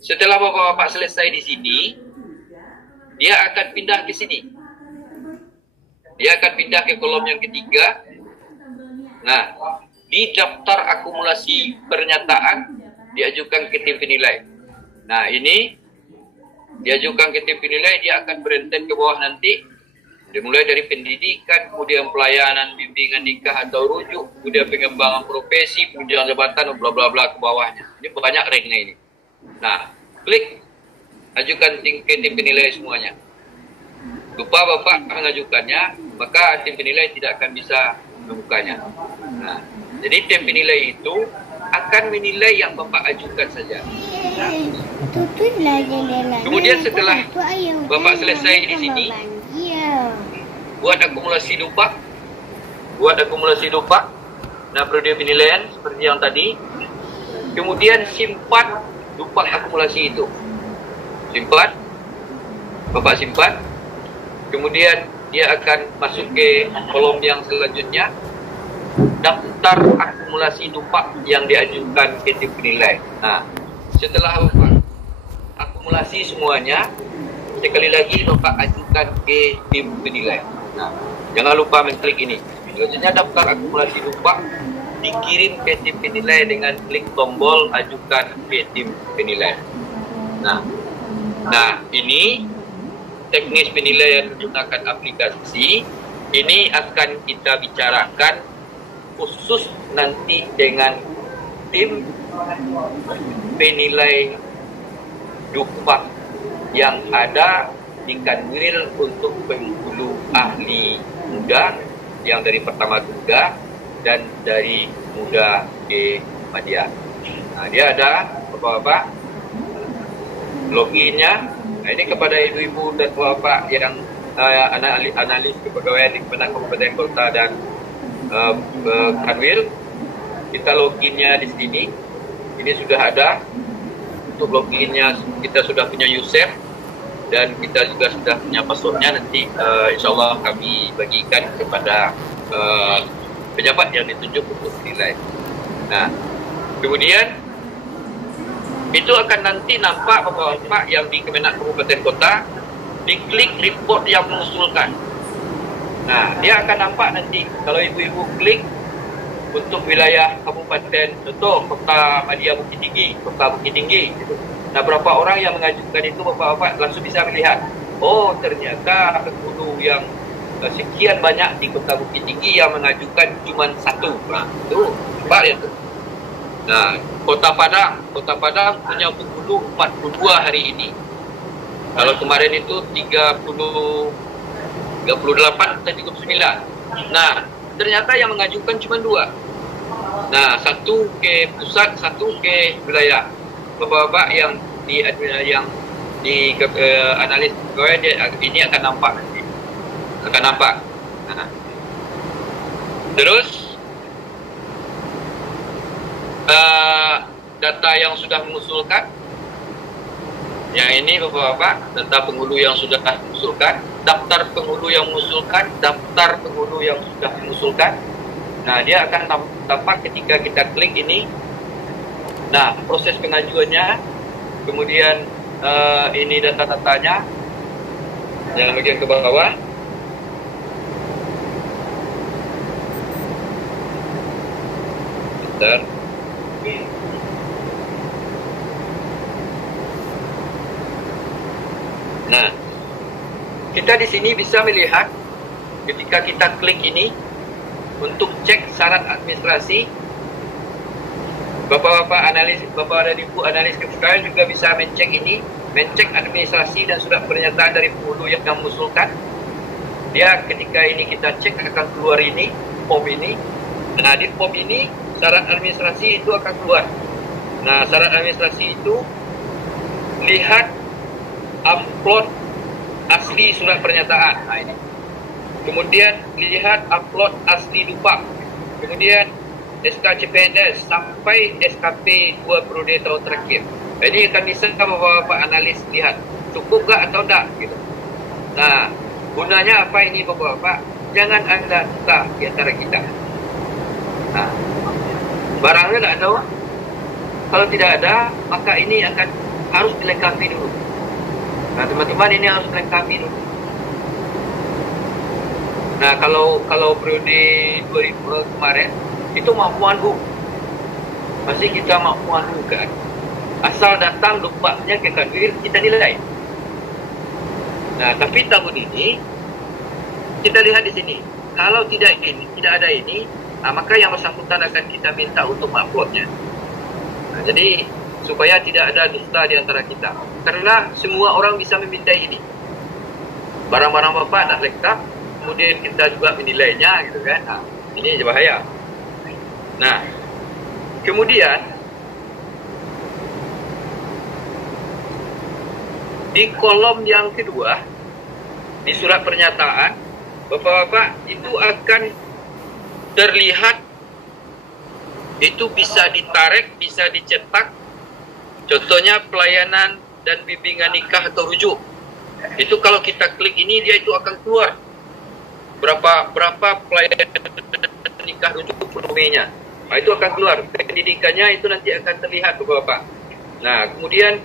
Setelah Bapak-bapak selesai di sini, dia akan pindah ke sini. Dia akan pindah ke kolom yang ketiga. Nah, di daftar akumulasi pernyataan diajukan ke tim penilai. Nah, ini diajukan ke tim penilai, dia akan berentet ke bawah nanti. Dimulai dari pendidikan, kemudian pelayanan, bimbingan nikah atau rujuk, kemudian pengembangan profesi, penunjukan jabatan, bla bla bla ke bawahnya. Ini banyak ranknya ini. Nah, klik ajukan ke tim penilai semuanya. Lupa Bapak mengajukannya, maka tim penilai tidak akan bisa membukanya. Nah, jadi tim penilai itu akan menilai yang Bapak ajukan saja. Nah, kemudian setelah Bapak selesai di sini, buat akumulasi dupak. Nah, periode penilaian seperti yang tadi. Kemudian simpan dupak akumulasi itu. Simpan, Bapak simpan. Kemudian dia akan masuk ke kolom yang selanjutnya, daftar akumulasi dupak yang diajukan ke tim penilai. Nah, setelah Bapak akumulasi semuanya, sekali lagi Bapak ajukan ke tim penilai. Nah, jangan lupa mengklik ini. Selanjutnya daftar akumulasi dupak dikirim ke tim penilai dengan klik tombol ajukan ke tim penilai. Nah, ini teknis penilaian menggunakan aplikasi. Ini akan kita bicarakan khusus nanti dengan tim penilai dupak yang ada di Kanwil untuk penghulu ahli muda yang dari pertama muda dan dari muda ke Madya. Nah, dia ada Bapak-bapak loginnya. Nah, ini kepada ibu-ibu dan bapak yang analis kepegawaian di Kemenang Kabupaten Kota dan Kanwil, kita loginnya di sini. Ini sudah ada. Untuk loginnya kita sudah punya user dan kita juga sudah punya passwordnya. Nanti insya Allah kami bagikan kepada pejabat yang ditunjuk untuk menilai. Nah, kemudian itu akan nanti nampak bapak-bapak yang di Kemenang Kabupaten Kota, diklik report yang mengusulkan. Nah, dia akan nampak nanti kalau ibu-ibu klik untuk wilayah kabupaten, contoh Kota Madya Bukit Tinggi, Kota Bukit Tinggi gitu. Nah, berapa orang yang mengajukan itu bapak-bapak langsung bisa melihat, oh ternyata penghulu yang sekian banyak di Kota Bukit Tinggi yang mengajukan cuma satu. Nah, itu nampak ya tuh. Nah, Kota Padang punya penghulu 42 hari ini. Kalau kemarin itu 38 atau 39. Nah, ternyata yang mengajukan cuma 2. Nah, satu ke pusat, satu ke wilayah. Bapak-bapak yang di analis pegawai ini akan nampak nanti. Akan nampak. Nah. Terus data yang sudah mengusulkan, yang ini Bapak-bapak, data penghulu yang sudah mengusulkan, daftar penghulu yang mengusulkan, daftar penghulu yang sudah mengusulkan. Nah, dia akan tampak ketika kita klik ini. Nah, proses pengajuannya, kemudian ini data-datanya, yang bagian ke bawah. Bentar. Nah, kita di sini bisa melihat ketika kita klik ini untuk cek syarat administrasi. Bapak-bapak analis, bapak dan ibu analis kepegawaian juga bisa mencek ini, mencek administrasi dan surat pernyataan dari penghulu yang mengusulkan. Dia ketika ini kita cek akan keluar ini, form ini. Nah, di form ini syarat administrasi itu akan keluar. Nah, syarat administrasi itu lihat upload asli surat pernyataan. Nah, ini. Kemudian lihat upload asli dupak. Kemudian SK CPNS sampai SKP 2 periode tahun terakhir. Ini akan bisa bapak-bapak analis lihat cukup tak atau tak gitu. Nah, gunanya apa ini bapak-bapak? Jangan anda tukar di antara kita. Nah, barangnya tak ada. Kalau tidak ada, maka ini akan harus dilengkapi dulu. Nah, teman-teman, ini harus dilengkapi dulu. Nah, kalau periode 2000 kemarin itu mampuan masih kita mampuan kan. Asal datang dupaknya ke Kanwil, kita nilai. Nah, tapi tahun ini kita lihat di sini. Kalau tidak ada ini, maka yang bersangkutan akan kita minta untuk uploadnya. Nah, jadi supaya tidak ada dusta di antara kita. Karena semua orang bisa meminta ini. Barang-barang bapak tak lengkap, kemudian kita juga menilainya gitu kan. Nah, ini bahaya. Nah, kemudian di kolom yang kedua di surat pernyataan, bapak-bapak, itu akan terlihat, itu bisa ditarik, bisa dicetak Contohnya pelayanan dan bimbingan nikah atau rujuk. Itu kalau kita klik ini, dia itu akan keluar berapa pelayanan nikah rujuk volumenya. Nah, itu akan keluar. Pendidikannya itu nanti akan terlihat Bapak-Bapak. Nah, kemudian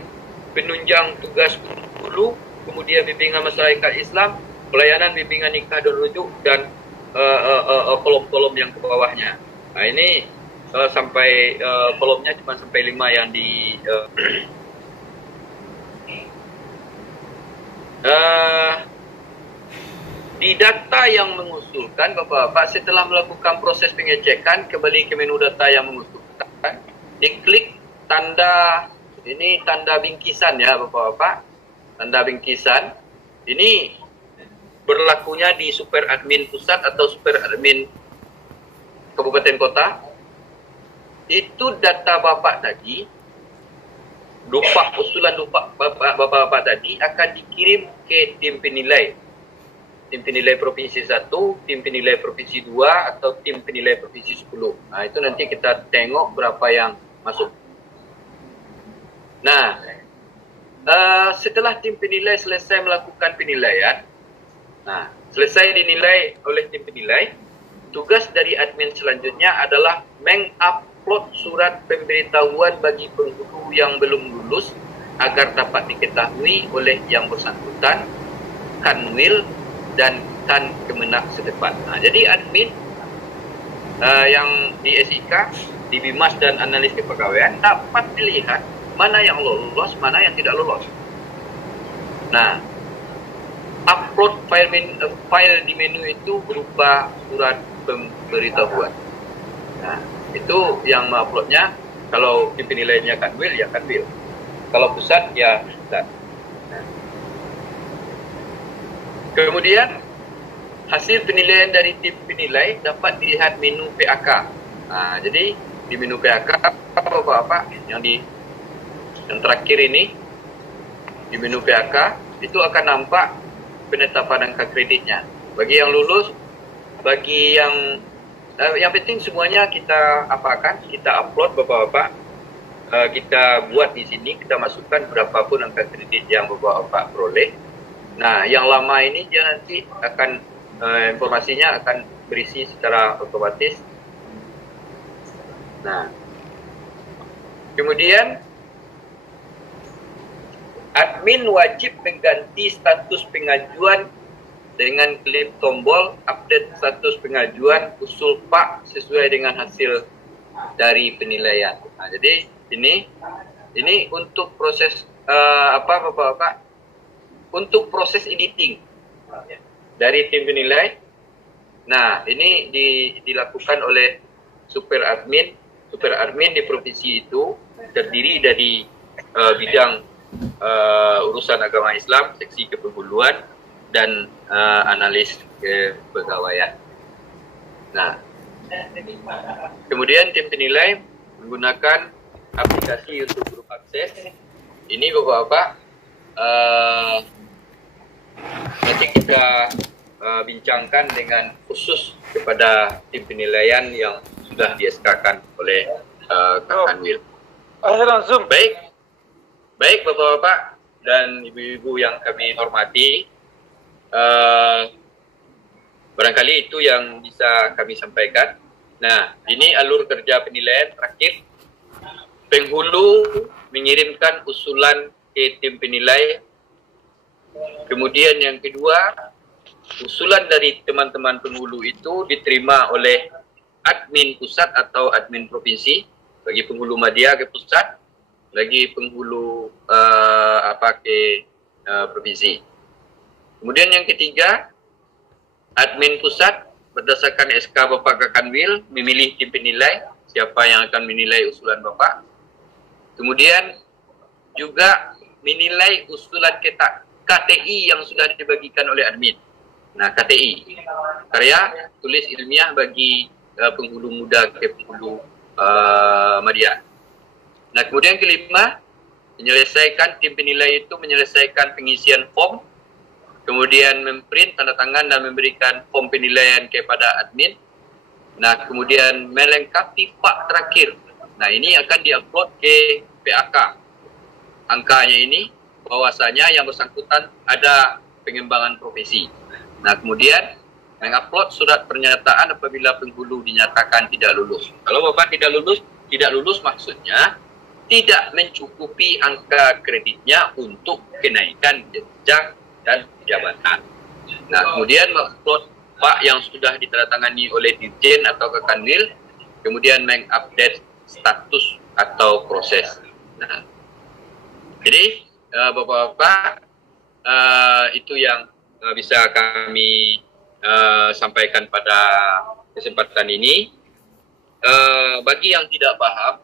penunjang tugas penghulu, kemudian bimbingan masyarakat Islam, pelayanan bimbingan nikah dan rujuk, dan kolom-kolom yang ke bawahnya. Nah, ini sampai kolomnya cuma sampai 5 yang di di data yang mengusulkan, Bapak-Bapak, setelah melakukan proses pengecekan, kembali ke menu data yang mengusulkan, diklik tanda, ini tanda bingkisan ya Bapak-Bapak, tanda bingkisan. Ini berlakunya di super admin pusat atau super admin kabupaten kota. Itu data Bapak tadi, usulan Bapak-Bapak tadi akan dikirim ke tim penilai. Tim penilai Provinsi 1, tim penilai Provinsi 2, atau tim penilai Provinsi 10. Nah, itu nanti kita tengok berapa yang masuk. Nah, setelah tim penilai selesai melakukan penilaian, nah, selesai dinilai oleh tim penilai, tugas dari admin selanjutnya adalah mengupload surat pemberitahuan bagi penghulu yang belum lulus agar dapat diketahui oleh yang bersangkutan, Kanwil, dan Kan Kemenak setempat. Nah, jadi admin yang di SIK, di Bimas dan analis kepegawaian dapat melihat mana yang lolos, mana yang tidak lolos. Nah, upload file di menu itu berupa surat pemberitahuan. Nah, itu yang menguploadnya. Kalau tim penilaiannya Kanwil, ya Kanwil. Kalau pusat, ya pusat. Kemudian hasil penilaian dari tim penilai dapat dilihat menu PAK. Nah, jadi di menu PAK Bapak-Bapak yang terakhir ini, di menu PAK itu akan nampak penetapan angka kreditnya. Bagi yang lulus, bagi yang penting semuanya kita apakan, kita upload Bapak-Bapak. Kita buat di sini, kita masukkan berapapun angka kredit yang Bapak-Bapak peroleh. Nah, yang lama ini dia nanti akan informasinya akan berisi secara otomatis. Nah, kemudian admin wajib mengganti status pengajuan dengan klik tombol update status pengajuan usul Pak sesuai dengan hasil dari penilaian. Nah, jadi ini untuk proses Bapak-Bapak, untuk proses editing dari tim penilai. Nah, ini dilakukan oleh super admin. Super admin di provinsi itu terdiri dari bidang urusan agama Islam, seksi kepenghuluan, dan analis kepegawaian. Nah, kemudian tim penilai menggunakan aplikasi untuk grup akses. Ini Bapak-Bapak, nanti kita bincangkan dengan khusus kepada tim penilaian yang sudah di-SK-kan oleh Kak Kanwil. Langsung. Baik Bapak-Bapak dan Ibu-Ibu yang kami hormati, barangkali itu yang bisa kami sampaikan. Nah, ini alur kerja penilaian terakhir. Penghulu mengirimkan usulan ke tim penilai. Kemudian yang kedua, usulan dari teman-teman penghulu itu diterima oleh admin pusat atau admin provinsi. Bagi penghulu media ke pusat, lagi penghulu ke provinsi. Kemudian yang ketiga, admin pusat berdasarkan SK Bapak Kakanwil memilih tim penilai, siapa yang akan menilai usulan Bapak. Kemudian juga menilai usulan KTI yang sudah dibagikan oleh admin. Nah, KTI, karya tulis ilmiah bagi penghulu muda ke penghulu media. Nah, kemudian kelima, tim penilai itu menyelesaikan pengisian form, kemudian memprint, tanda tangan, dan memberikan form penilaian kepada admin. Nah, kemudian melengkapi pak terakhir. Nah, ini akan diupload ke PAK. angkanya ini bahwasanya yang bersangkutan ada pengembangan profesi. Nah, kemudian mengupload surat pernyataan apabila penghulu dinyatakan tidak lulus. Kalau Bapak tidak lulus maksudnya tidak mencukupi angka kreditnya untuk kenaikan jenjang dan jabatan. Nah, kemudian mengupload Pak yang sudah ditandatangani oleh Dirjen atau Kanwil, kemudian mengupdate status atau proses. Nah, jadi Bapak-Bapak, itu yang bisa kami sampaikan pada kesempatan ini. Bagi yang tidak paham,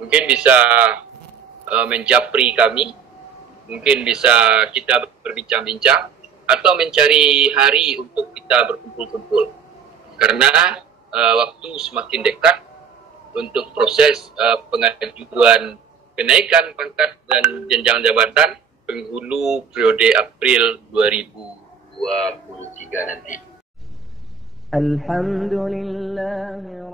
mungkin bisa menjapri kami, mungkin bisa kita berbincang-bincang, atau mencari hari untuk kita berkumpul-kumpul. Karena waktu semakin dekat untuk proses pengajuan kenaikan pangkat dan jenjang jabatan penghulu periode April 2023 nanti. Alhamdulillah.